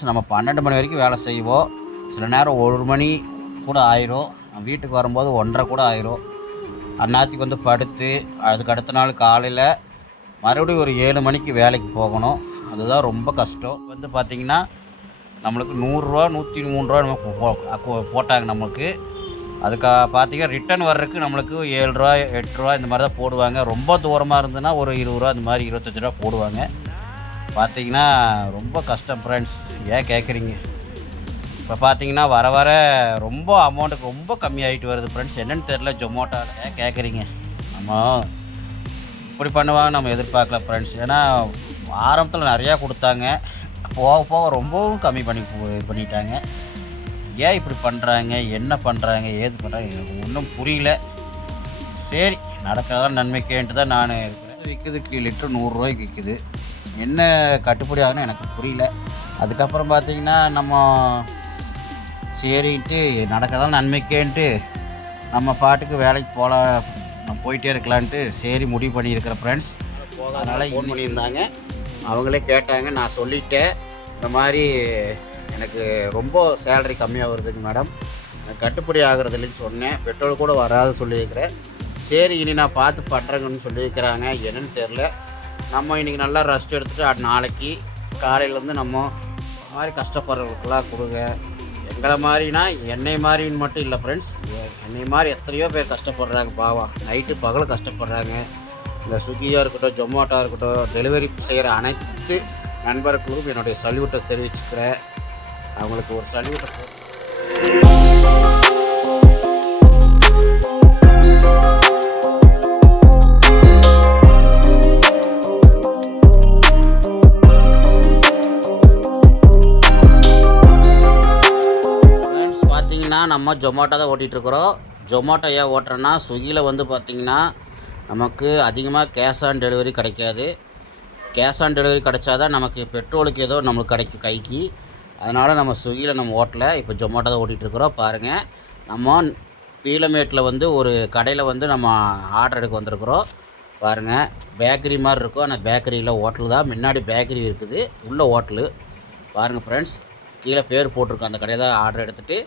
நம்ம பன்னெண்டு மணி வரைக்கும் வேலை செய்வோம். சில நேரம் ஒரு மணி கூட ஆயிரும். வீட்டுக்கு வரும்போது ஒன்றரை கூட ஆயிரும். அந்நாத்துக்கு வந்து படுத்து அதுக்கு அடுத்த நாள் காலையில் மறுபடியும் ஒரு ஏழு மணிக்கு வேலைக்கு போகணும். அதுதான் ரொம்ப கஷ்டம். வந்து பார்த்திங்கன்னா நம்மளுக்கு நூறுரூவா நூற்றி மூணு ரூபா நம்ம போ- போட்டாங்க நம்மளுக்கு. அதுக்கு பார்த்தீங்கன்னா ரிட்டர்ன் வர்றதுக்கு நம்மளுக்கு ஏழு ரூபா எட்டு ரூபா இந்த மாதிரி தான் போடுவாங்க. ரொம்ப தூரமாக இருந்ததுன்னா ஒரு இருபது ரூபா இந்த மாதிரி இருபத்தஞ்சி ரூபா போடுவாங்க. பார்த்தீங்கன்னா ரொம்ப கஷ்டம் ஃப்ரெண்ட்ஸ் ஏன் கேட்குறீங்க இப்போ பார்த்தீங்கன்னா வர வர ரொம்ப அமௌண்ட்டுக்கு ரொம்ப கம்மியாகிட்டு வருது ஃப்ரெண்ட்ஸ் என்னென்னு தெரில ஜொமோட்டோவில் ஏன் கேட்குறீங்க நம்ம இப்படி பண்ணுவாங்க நம்ம எதிர்பார்க்கல ஃப்ரெண்ட்ஸ் ஏன்னா ஆரம்பத்தில் நிறையா கொடுத்தாங்க. போக போக ரொம்பவும் கம்மி பண்ணி இது பண்ணிட்டாங்க. ஏன் இப்படி பண்ணுறாங்க என்ன பண்ணுறாங்க ஏது பண்ணுறாங்க எனக்கு ஒன்றும் புரியல. சரி நடக்கிறதான் நன்மைக்கேன்ட்டு தான் நான் இருக்கிறேன் விற்குதுக்கு லிட்டர் நூறுரூவாய்க்கு விற்குது என்ன கட்டுப்படி ஆகுன்னு எனக்கு புரியல. அதுக்கப்புறம் பார்த்தீங்கன்னா நம்ம சரின்ட்டு நடக்கிறதான் நன்மைக்கேன்ட்டு நம்ம பாட்டுக்கு வேலைக்கு போகலாம் நம்ம போயிட்டே இருக்கலான்ட்டு சரி முடிவு பண்ணியிருக்கிற ஃப்ரெண்ட்ஸ் அதனால் ஃபோன் பண்ணியிருந்தாங்க. அவங்களே கேட்டாங்க நான் சொல்லிட்டேன். இந்த மாதிரி எனக்கு ரொம்ப சேலரி கம்மியாக வருதுங்க மேடம் கட்டுப்படி ஆகிறது இல்லைன்னு சொன்னேன். பெட்ரோல் கூட வராது சொல்லியிருக்கிறேன். சரி இனி நான் பார்த்து பண்ணுறேங்கன்னு சொல்லியிருக்கிறாங்க. என்னன்னு தெரில நம்ம இன்றைக்கி நல்லா ரெஸ்ட் எடுத்துகிட்டு நாளைக்கு காலையிலேருந்து நம்ம மாதிரி கஷ்டப்படுறவங்களுக்கெல்லாம் கொடுங்க. எங்களை மாதிரினா என்னை மாதிரின்னு மட்டும் இல்லை ஃப்ரெண்ட்ஸ் என்னை மாதிரி எத்தனையோ பேர் கஷ்டப்படுறாங்க பாவா நைட்டு பகல் கஷ்டப்படுறாங்க. இந்த ஸ்விக்கியாக இருக்கட்டும் ஜொமேட்டோ இருக்கட்டும் டெலிவரி செய்கிற அனைத்து நண்பர்களுக்கும் என்னுடைய சல்யூட்டை தெரிவிச்சுக்கிறேன். அவங்களுக்கு ஒரு சல்யூட்டை நம்ம ஜொமேட்டோ தான் ஓட்டிகிட்ருக்குறோம். ஜொமேட்டோ ஏன் ஓட்டுறோன்னா ஸ்விக்கியில் வந்து பார்த்தீங்கன்னா நமக்கு அதிகமாக கேஷ் ஆன் டெலிவரி கிடைக்காது. கேஷ் ஆன் டெலிவரி கிடைச்சா தான் நமக்கு பெட்ரோலுக்கு ஏதோ நம்மளுக்கு கிடைக்கும் கைக்கு. அதனால் நம்ம ஸ்விக்கியில் நம்ம ஓட்டலை. இப்போ ஜொமேட்டோ தான் ஓட்டிகிட்ருக்குறோம். பாருங்கள் நம்ம பீலமேட்டில் வந்து ஒரு கடையில் வந்து நம்ம ஆர்டர் எடுக்க வந்திருக்குறோம். பாருங்கள் பேக்கரி மாதிரி இருக்கும். ஆனால் பேக்கரியில் ஹோட்டல் தான். முன்னாடி பேக்கரி இருக்குது. உள்ள ஹோட்டலு பாருங்கள் ஃப்ரெண்ட்ஸ் கீழே பேர் போட்டிருக்கோம். அந்த கடையை தான் ஆர்டர் எடுத்துகிட்டு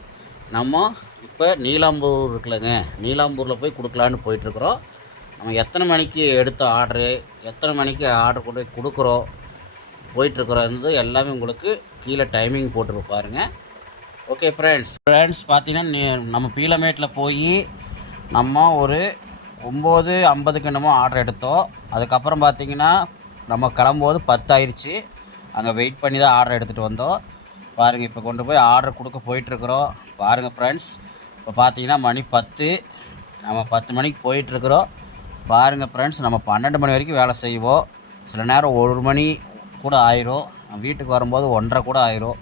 நம்ம இப்போ நீலாம்பூர் இருக்குல்லங்க. நீலாம்பூரில் போய் கொடுக்கலான்னு போயிட்டுருக்குறோம். நம்ம எத்தனை மணிக்கு எடுத்த ஆர்டரு எத்தனை மணிக்கு ஆர்டர் கொண்டு போய் கொடுக்குறோம் போயிட்டுருக்குறது எல்லாமே உங்களுக்கு கீழே டைமிங் போட்டிருக்கு பாருங்கள் ஓகே ஃப்ரெண்ட்ஸ் ஃப்ரெண்ட்ஸ் பார்த்தீங்கன்னா நீ நம்ம பீலமேட்டில் போய் நம்ம ஒரு ஒம்பது ஐம்பதுக்கு என்னமோ ஆர்டர் எடுத்தோம். அதுக்கப்புறம் பார்த்திங்கன்னா நம்ம கிளம்பும்போது பத்தாயிருச்சு. அங்கே வெயிட் பண்ணி தான் ஆர்டர் எடுத்துகிட்டு வந்தோம். பாருங்கள் இப்போ கொண்டு போய் ஆர்டர் கொடுக்க போயிட்டுருக்குறோம். பாருங்கள் ஃப்ரெண்ட்ஸ் இப்போ பார்த்தீங்கன்னா மணி பத்து. நம்ம பத்து மணிக்கு போயிட்டுருக்குறோம். பாருங்கள் ஃப்ரெண்ட்ஸ் நம்ம பன்னெண்டு மணி வரைக்கும் வேலை செய்வோம். சில நேரம் ஒரு மணி கூட ஆயிரும். வீட்டுக்கு வரும்போது ஒன்றரை கூட ஆயிரும்.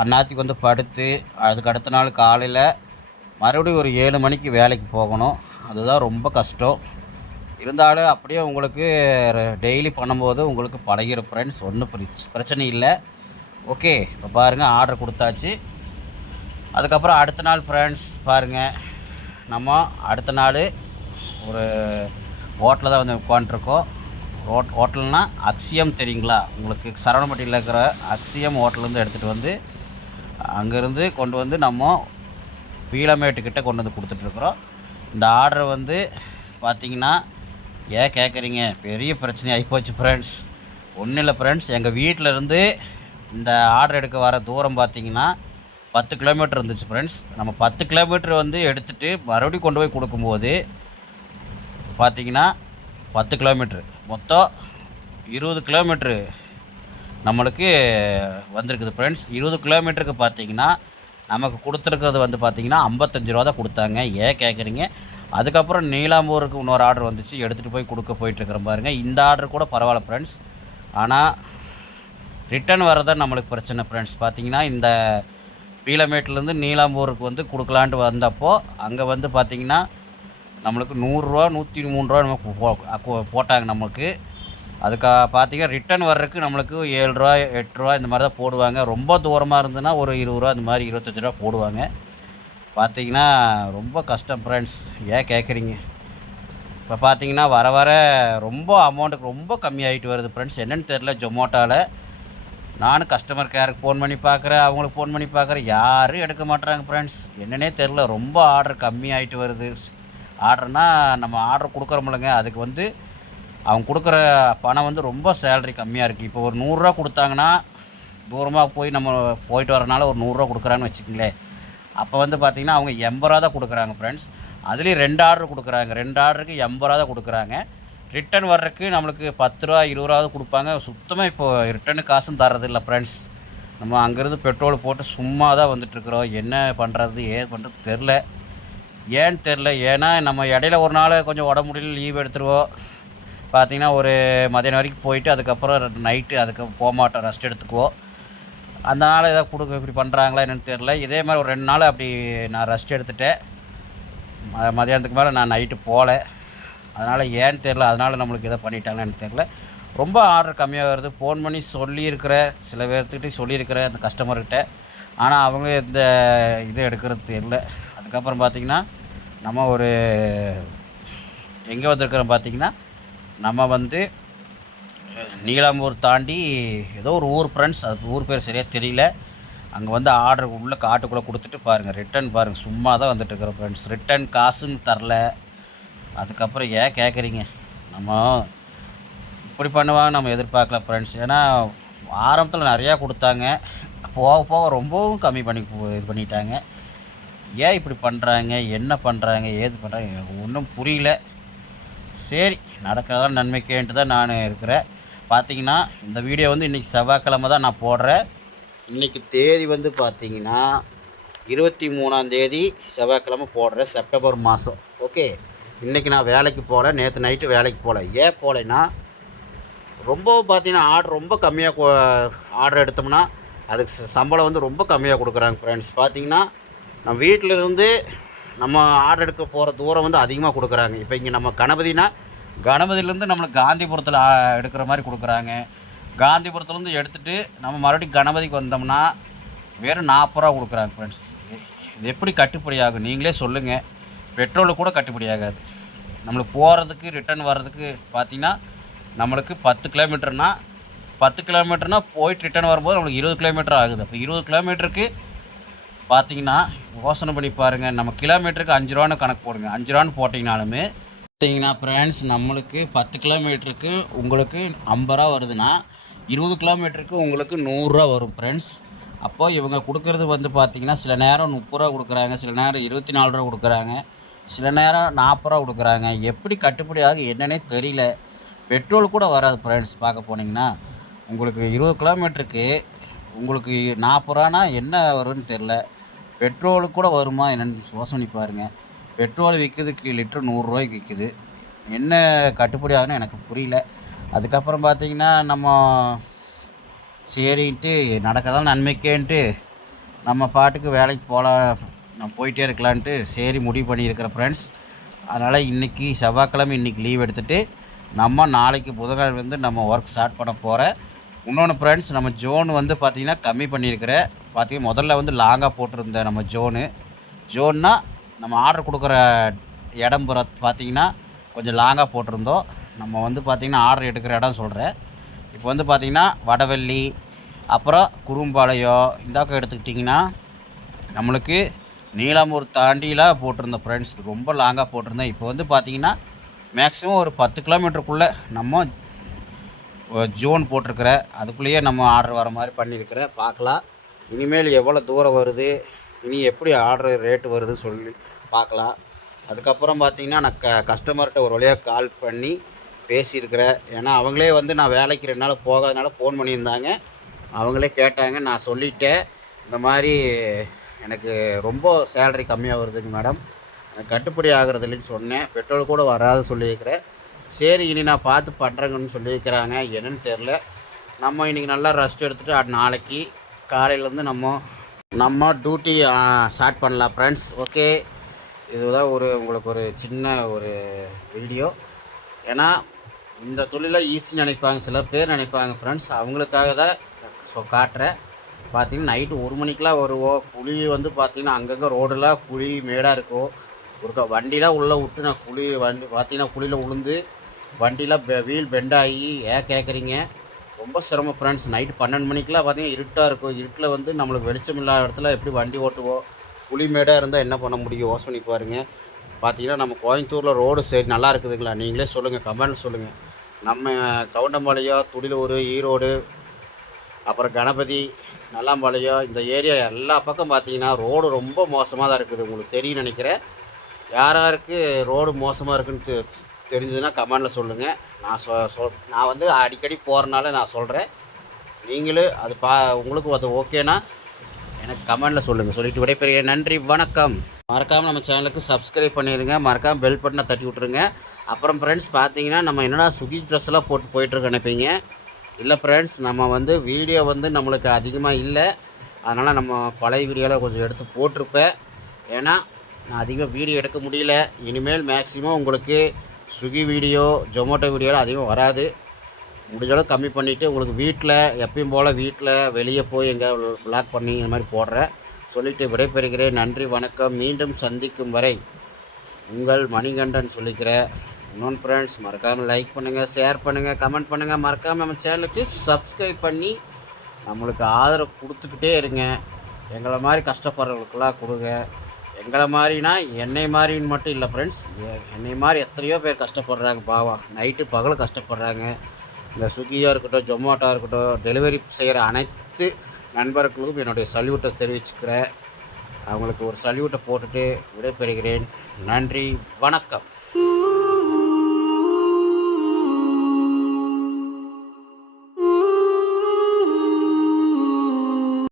அந்நாத்துக்கு வந்து படுத்து அதுக்கு அடுத்த நாள் காலையில் மறுபடியும் ஒரு ஏழு மணிக்கு வேலைக்கு போகணும். அதுதான் ரொம்ப கஷ்டம். இருந்தாலும் அப்படியே உங்களுக்கு டெய்லி பண்ணும்போது உங்களுக்கு பழகிற ஃப்ரெண்ட்ஸ் ஒன்றும் பிரச்சனை இல்லை. ஓகே இப்போ பாருங்கள் ஆர்டர் கொடுத்தாச்சு. அதுக்கப்புறம் அடுத்த நாள் ஃப்ரெண்ட்ஸ் பாருங்கள் நம்ம அடுத்த நாள் ஒரு ஹோட்டலில் தான் வந்து உட்காண்ட்ருக்கோம் ஹோட் ஹோட்டல்னால் அக்ஸியம் தெரியுங்களா? உங்களுக்கு சரவணப்பட்டியில் இருக்கிற அக்ஸியம் ஹோட்டல்லேருந்து எடுத்துகிட்டு வந்து அங்கேருந்து கொண்டு வந்து நம்ம பீலமேட்டுக்கிட்ட கொண்டு வந்து கொடுத்துட்ருக்குறோம். இந்த ஆர்டர் வந்து பார்த்தீங்கன்னா ஏன் கேட்குறீங்க பெரிய பிரச்சனை ஆகிப்போச்சு ஃப்ரெண்ட்ஸ் ஒன்றும் இல்லை ஃப்ரெண்ட்ஸ் எங்கள் வீட்டில் இருந்து இந்த ஆர்டர் எடுக்க வர தூரம் பார்த்தீங்கன்னா பத்து கிலோமீட்டர் இருந்துச்சு ஃப்ரெண்ட்ஸ் நம்ம பத்து கிலோமீட்டர் வந்து எடுத்துகிட்டு மறுபடியும் கொண்டு போய் கொடுக்கும்போது பார்த்தீங்கன்னா பத்து கிலோமீட்ரு மொத்தம் இருபது கிலோமீட்ரு நம்மளுக்கு வந்திருக்குது ஃப்ரெண்ட்ஸ் இருபது கிலோமீட்டருக்கு பார்த்தீங்கன்னா நமக்கு கொடுத்துருக்கிறது வந்து பார்த்தீங்கன்னா ஐம்பத்தஞ்சு ரூபா தான் கொடுத்தாங்க. ஏன் கேட்குறீங்க அதுக்கப்புறம் நீலாம்பூருக்கு இன்னொரு ஆர்டர் வந்துச்சு. எடுத்துகிட்டு போய் கொடுக்க போயிட்டுருக்குறேன் பாருங்கள் இந்த ஆர்டர் கூட பரவாயில்ல ஃப்ரெண்ட்ஸ் ஆனால் ரிட்டர்ன் வரதான் நம்மளுக்கு பிரச்சனை ஃப்ரெண்ட்ஸ் பார்த்தீங்கன்னா இந்த பீலமேட்லேருந்து நீலாம்பூருக்கு வந்து கொடுக்கலான்ட்டு வந்தப்போ அங்கே வந்து பார்த்தீங்கன்னா நம்மளுக்கு நூறுரூவா நூற்றி மூணு ரூபா நம்ம போட்டாங்க நம்மளுக்கு. அதுக்கு பார்த்தீங்கன்னா ரிட்டர்ன் வர்றதுக்கு நம்மளுக்கு ஏழு ரூபா எட்டு ரூபா இந்த மாதிரி தான் போடுவாங்க. ரொம்ப தூரமாக இருந்ததுன்னா ஒரு இருபது ரூபா இந்த மாதிரி இருபத்தஞ்சி ரூபா போடுவாங்க. பார்த்தீங்கன்னா ரொம்ப கஷ்டம் ஃப்ரெண்ட்ஸ் ஏன் கேட்குறீங்க இப்போ பார்த்தீங்கன்னா வர வர ரொம்ப அமௌண்ட்டுக்கு ரொம்ப கம்மியாகிட்டு வருது ஃப்ரெண்ட்ஸ் என்னன்னு தெரில ஜொமோட்டோவில் நானும் கஸ்டமர் கேருக்கு ஃபோன் பண்ணி பார்க்குறேன் அவங்களுக்கு ஃபோன் பண்ணி பார்க்குறேன். யாரும் எடுக்க மாட்றாங்க ஃப்ரெண்ட்ஸ் என்னன்னே தெரில ரொம்ப ஆர்டர் கம்மியாயிட்டு வருது. ஆர்டர்னா நம்ம ஆர்டர் கொடுக்குறோம்லங்க அதுக்கு வந்து அவங்க கொடுக்குற பணம் வந்து ரொம்ப சேலரி கம்மியாக இருக்குது இப்போ ஒரு நூறுரூவா கொடுத்தாங்கன்னா தூரமாக போய் நம்ம போயிட்டு வரனால ஒரு நூறுரூவா கொடுக்குறான்னு வச்சுக்கங்களேன். அப்போ வந்து பார்த்திங்கன்னா அவங்க எண்பது ரூபா தான் கொடுக்குறாங்க ஃப்ரெண்ட்ஸ் அதுலேயும் ரெண்டு ஆர்டர் கொடுக்குறாங்க. ரெண்டு ஆர்டருக்கு எண்பது ரூபா தான் கொடுக்குறாங்க. ரிட்டன் வர்றதுக்கு நம்மளுக்கு பத்து ரூபா இருபது ரூபா கொடுப்பாங்க. சுத்தமாக இப்போ ரிட்டனு காசும் தர்றதில்ல ஃப்ரெண்ட்ஸ் நம்ம அங்கேருந்து பெட்ரோல் போட்டு சும்மா தான் வந்துட்டுருக்குறோம். என்ன பண்ணுறது ஏது பண்ணுறது தெரில ஏன்னு தெரில ஏன்னா நம்ம இடையில ஒரு நாள் கொஞ்சம் உடம்பு முடியல லீவ் எடுத்துருவோம். பார்த்தீங்கன்னா ஒரு மதியானம் வரைக்கும் போயிட்டு அதுக்கப்புறம் நைட்டு அதுக்கு போக மாட்டோம் ரெஸ்ட் எடுத்துக்குவோம். அந்த நாள் ஏதாவது கொடுக்க இப்படி பண்ணுறாங்களா என்னென்னு தெரில இதே மாதிரி ஒரு ரெண்டு நாள் அப்படி நான் ரெஸ்ட் எடுத்துட்டேன். ம- மதியானத்துக்கு மேலே நான் நைட்டு போகல. அதனால் ஏன்னு தெரில அதனால் நம்மளுக்கு எதை பண்ணிட்டாங்கன்னு தெரில ரொம்ப ஆர்டர் கம்மியாக வருது. ஃபோன் பண்ணி சொல்லியிருக்கிற சில பேர்த்துக்கிட்டே சொல்லியிருக்கிற அந்த கஸ்டமர்கிட்ட ஆனால் அவங்க இந்த இது எடுக்கிறது இல்லை அதுக்கப்புறம் பார்த்திங்கன்னா நம்ம ஒரு எங்கே வந்திருக்கிறோம் பார்த்திங்கன்னா நம்ம வந்து நீலாம்பூர் தாண்டி ஏதோ ஒரு ஊர் ஃப்ரெண்ட்ஸ் அது ஊர் பேர் சரியாக தெரியல. அங்கே வந்து ஆர்டர் உள்ளே காட்டுக்குள்ளே கொடுத்துட்டு பாருங்கள் ரிட்டன் பாருங்கள் சும்மா தான் வந்துட்டுருக்குறோம் ஃப்ரெண்ட்ஸ் ரிட்டன் காசுன்னு தரல. அதுக்கப்புறம் ஏன் கேட்குறீங்க நம்ம இப்படி பண்ணுவாங்க நம்ம எதிர்பார்க்கல ஃப்ரெண்ட்ஸ் ஏன்னா ஆரம்பத்தில் நிறையா கொடுத்தாங்க. போக போக ரொம்பவும் கம்மி பண்ணி இது பண்ணிட்டாங்க. ஏன் இப்படி பண்ணுறாங்க என்ன பண்ணுறாங்க ஏது பண்ணுறாங்க எனக்கு ஒன்றும் புரியல. சரி நடக்கிறதா நன்மைக்கேன்ட்டு தான் நான் இருக்கிறேன். பார்த்தீங்கன்னா இந்த வீடியோ வந்து இன்றைக்கி செவ்வாய்க்கிழமை தான் நான் போடுறேன். இன்றைக்கி தேதி வந்து பார்த்தீங்கன்னா இருபத்தி மூணாந்தேதி செவ்வாய்க்கிழமை போடுறேன் செப்டம்பர் மாதம் ஓகே? இன்றைக்கி நான் வேலைக்கு போகல நேற்று நைட்டு வேலைக்கு போகல. ஏன் போகலைன்னா ரொம்ப பார்த்தீங்கன்னா ஆர்டர் ரொம்ப கம்மியாக ஆர்டர் எடுத்தோம்னா அதுக்கு ச- சம்பளம் வந்து ரொம்ப கம்மியாக கொடுக்குறாங்க ஃப்ரெண்ட்ஸ் பார்த்திங்கன்னா நம்ம வீட்டில் இருந்து நம்ம ஆர்டர் எடுக்க போகிற தூரம் வந்து அதிகமாக கொடுக்குறாங்க. இப்போ இங்கே நம்ம கணபதினா கணபதியிலேருந்து நம்மளுக்கு காந்திபுரத்தில் எடுக்கிற மாதிரி கொடுக்குறாங்க. காந்திபுரத்துலேருந்து எடுத்துகிட்டு நம்ம மறுபடியும் கணபதிக்கு வந்தோம்னா வெறும் நாற்பது ரூபா கொடுக்குறாங்க ஃப்ரெண்ட்ஸ் இது எப்படி கட்டுப்படி ஆகும்? நீங்களே சொல்லுங்கள் பெட்ரோலு கூட கட்டுப்படி ஆகாது. நம்மளுக்கு போகிறதுக்கு ரிட்டர்ன் வர்றதுக்கு பார்த்தீங்கன்னா நம்மளுக்கு பத்து கிலோமீட்டர்னா பத்து கிலோமீட்டர்னா போயிட்டு ரிட்டர்ன் வரும்போது நம்மளுக்கு இருபது கிலோமீட்டர் ஆகுது. அப்போ இருபது கிலோமீட்டருக்கு பார்த்தீங்கன்னா யோசனை பண்ணி பாருங்கள் நம்ம கிலோமீட்டருக்கு அஞ்சு ரூபான்னு கணக்கு போடுங்க. அஞ்சு ரூபான்னு போட்டிங்கனாலுமே பார்த்தீங்கன்னா ஃப்ரெண்ட்ஸ் நம்மளுக்கு பத்து கிலோமீட்டருக்கு உங்களுக்கு ஐம்பது ரூபா வருதுன்னா இருபது கிலோமீட்டருக்கு உங்களுக்கு நூறுரூவா வரும் ஃப்ரெண்ட்ஸ் அப்போது இவங்க கொடுக்குறது வந்து பார்த்திங்கன்னா சில நேரம் முப்பது ரூபா கொடுக்குறாங்க சில நேரம் இருபத்தி நாலு ரூபா கொடுக்குறாங்க. சில நேரம் நாற்பது ரூபா கொடுக்குறாங்க. எப்படி கட்டுப்படி ஆகுது என்னன்னே தெரியல. பெட்ரோல் கூட வராது ஃப்ரெண்ட்ஸ் பார்க்க போனீங்கன்னா. உங்களுக்கு இருபது கிலோமீட்டருக்கு உங்களுக்கு நாற்பது ரூபானா என்ன வரும்னு தெரில பெட்ரோலு கூட வருமா என்னென்னு யோசனை பாருங்கள் பெட்ரோல் விற்கிறதுக்கு லிட்டர் நூறுரூவாய்க்கு விற்கிது. என்ன கட்டுப்படி ஆகுன்னு எனக்கு புரியல. அதுக்கப்புறம் பார்த்தீங்கன்னா நம்ம சரின்ட்டு நடக்கதான் நன்மைக்கேன்ட்டு நம்ம பாட்டுக்கு வேலைக்கு போகலாம். நம்ம போயிட்டே இருக்கலான்ட்டு சரி முடிவு பண்ணியிருக்கிற ஃப்ரெண்ட்ஸ் அதனால் இன்றைக்கி செவ்வாய்க்கிழமை இன்றைக்கி லீவ் எடுத்துகிட்டு நம்ம நாளைக்கு புதன்கிழமை வந்து நம்ம ஒர்க் ஸ்டார்ட் பண்ண போகிறேன் இன்னொன்று ஃப்ரெண்ட்ஸ் நம்ம ஜோன் வந்து பார்த்திங்கன்னா கம்மி பண்ணியிருக்கிறேன் பார்த்திங்கன்னா முதல்ல வந்து லாங்காக போட்டிருந்தேன் நம்ம ஜோனு. ஜோன்னா நம்ம ஆர்டர் கொடுக்குற இடம் புற பார்த்தீங்கன்னா கொஞ்சம் லாங்காக போட்டிருந்தோம். நம்ம வந்து பார்த்திங்கன்னா ஆர்டர் எடுக்கிற இடம் சொல்கிறேன் இப்போ வந்து பார்த்திங்கன்னா வடவள்ளி அப்புறம் குறும்பாளையம் இந்தாக்கம் எடுத்துக்கிட்டிங்கன்னா நம்மளுக்கு நீலாம்பூர் தாண்டிலாம் போட்டிருந்தோம் ஃப்ரெண்ட்ஸ் ரொம்ப லாங்காக போட்டிருந்தேன். இப்போ வந்து பார்த்திங்கன்னா மேக்ஸிமம் ஒரு பத்து கிலோமீட்டருக்குள்ளே நம்ம ஜோன் போட்டிருக்கிற அதுக்குள்ளேயே நம்ம ஆர்டர் வர மாதிரி பண்ணியிருக்கிற பார்க்கலாம். இனிமேல் எவ்வளோ தூரம் வருது இனி எப்படி ஆர்டர் ரேட்டு வருதுன்னு சொல்லி பார்க்கலாம். அதுக்கப்புறம் பார்த்தீங்கன்னா நான் க கஸ்டமர்கிட்ட ஒரு வழியாக கால் பண்ணி பேசியிருக்கிறேன் ஏன்னா அவங்களே வந்து நான் வேலைக்கு ரெண்டு நாள் போகாதனால ஃபோன் பண்ணியிருந்தாங்க. அவங்களே கேட்டாங்க நான் சொல்லிட்டேன். இந்த மாதிரி எனக்கு ரொம்ப சேலரி கம்மியாக வருதுங்க மேடம் கட்டுப்படி ஆகிறது இல்லைன்னு சொன்னேன். பெட்ரோல் கூட வராது சொல்லியிருக்கிறேன். சரி இனி நான் பார்த்து பண்ணுறேங்கன்னு சொல்லியிருக்கிறாங்க. என்னன்னு தெரில நம்ம இன்றைக்கி நல்லா ரெஸ்ட் எடுத்துகிட்டு நாளைக்கு காலையிலேருந்து நம்ம நம்ம டியூட்டி ஸ்டார்ட் பண்ணலாம் ஃப்ரெண்ட்ஸ் ஓகே இதுதான் ஒரு உங்களுக்கு ஒரு சின்ன ஒரு வீடியோ ஏன்னா இந்த தொழிலை ஈஸி நினைப்பாங்க. சில பேர் நினைப்பாங்க ஃப்ரெண்ட்ஸ் அவங்களுக்காக தான் ஸோ காட்டுறேன். பார்த்தீங்கன்னா நைட்டு ஒரு மணிக்கெலாம் வருவோம் குழி வந்து பார்த்தீங்கன்னா அங்கங்கே ரோடெல்லாம் குழி மேடாக இருக்கும் ஒரு க- வண்டிலாம் உள்ளே விட்டு நான் குழி வண்டி பார்த்தீங்கன்னா குழியில் உளுந்து வண்டிலாம் பெ வீல் பெண்டாகி ஏன் கேட்குறீங்க ரொம்ப சிரமம் ஃப்ரெண்ட்ஸ் நைட்டு பன்னெண்டு மணிக்கெலாம் பார்த்தீங்கன்னா இருட்டாக இருக்கும். இருட்டில் வந்து நம்மளுக்கு வெளிச்சம் இல்லாத இடத்துல எப்படி வண்டி ஓட்டுவோம் புளிமேடாக இருந்தால் என்ன பண்ண முடியும்? யோசனை பண்ணி பாருங்கள் பார்த்தீங்கன்னா நம்ம கோயம்புத்தூரில் ரோடு சரி நல்லா இருக்குதுங்களா? நீங்களே சொல்லுங்கள் கமெண்ட் சொல்லுங்கள் நம்ம கவுண்டம்பாளையம் துடிலூர் ஈரோடு அப்புறம் கணபதி நல்லாம்பாளையம் இந்த ஏரியா எல்லா பக்கம் பார்த்தீங்கன்னா ரோடு ரொம்ப மோசமாக தான் இருக்குது. உங்களுக்கு தெரியும் நினைக்கிறேன். யார் யாருக்கு ரோடு மோசமாக இருக்குன்னு தெ- தெரிஞ்சதுன்னா கமெண்டில் சொல்லுங்கள் நான் சொ சொல் நான் வந்து அடிக்கடி போகிறனால நான் சொல்கிறேன் நீங்களும் அது பா உங்களுக்கு அது ஓகேனா எனக்கு கமெண்டில் சொல்லுங்கள் சொல்லிட்டு விடைபெறுகிறேன். நன்றி வணக்கம். மறக்காமல் நம்ம சேனலுக்கு சப்ஸ்கிரைப் பண்ணிடுங்க. மறக்காமல் பெல் பட்டனை தட்டி விட்ருங்க அப்புறம் ஃப்ரெண்ட்ஸ் பார்த்தீங்கன்னா நம்ம என்னடா சுகி ட்ரெஸ்லாம் போட்டு போயிட்டுருக்கு நினைப்பீங்க. இல்லை ஃப்ரெண்ட்ஸ் நம்ம வந்து வீடியோ வந்து நம்மளுக்கு அதிகமாக இல்லை. அதனால் நம்ம பழைய வீடியோவில் கொஞ்சம் எடுத்து போட்டிருப்பேன். ஏன்னா நான் அதிகமாக வீடியோ எடுக்க முடியல. இனிமேல் மேக்ஸிமம் உங்களுக்கு ஸ்விக்கி வீடியோ ஜொமேட்டோ வீடியோலாம் அதிகம் வராது. முடிஞ்ச கம்மி பண்ணிவிட்டு உங்களுக்கு வீட்டில் எப்பயும் போல் வீட்டில் வெளியே போய் எங்கே விளாக் பண்ணி இந்த மாதிரி போடுறேன். சொல்லிவிட்டு விடைபெறுகிறேன். நன்றி வணக்கம். மீண்டும் சந்திக்கும் வரை உங்கள் மணிகண்டன் சொல்லிக்கிறேன். இன்னொன்று ஃப்ரெண்ட்ஸ் மறக்காமல் லைக் பண்ணுங்கள் ஷேர் பண்ணுங்கள் கமெண்ட் பண்ணுங்கள் மறக்காமல் நம்ம சேனலுக்கு சப்ஸ்கிரைப் பண்ணி நம்மளுக்கு ஆதரவு கொடுத்துக்கிட்டே இருங்க. எங்களை மாதிரி கஷ்டப்படுறவங்களுக்கெல்லாம் கொடுங்க. எங்களை மாதிரினா என்னை மாதிரின்னு மட்டும் இல்லை ஃப்ரெண்ட்ஸ் என்னை மாதிரி எத்தனையோ பேர் கஷ்டப்படுறாங்க பாவம். நைட்டு பகலும் கஷ்டப்படுறாங்க. இந்த ஸ்விக்கியாக இருக்கட்டும் ஜொமேட்டோ இருக்கட்டும் டெலிவரி செய்கிற அனைத்து நண்பர்களுக்கும் என்னுடைய சல்யூட்டை தெரிவிச்சுக்கிறேன். அவங்களுக்கு ஒரு சல்யூட்டை போட்டுட்டு விடைபெறுகிறேன். நன்றி வணக்கம்.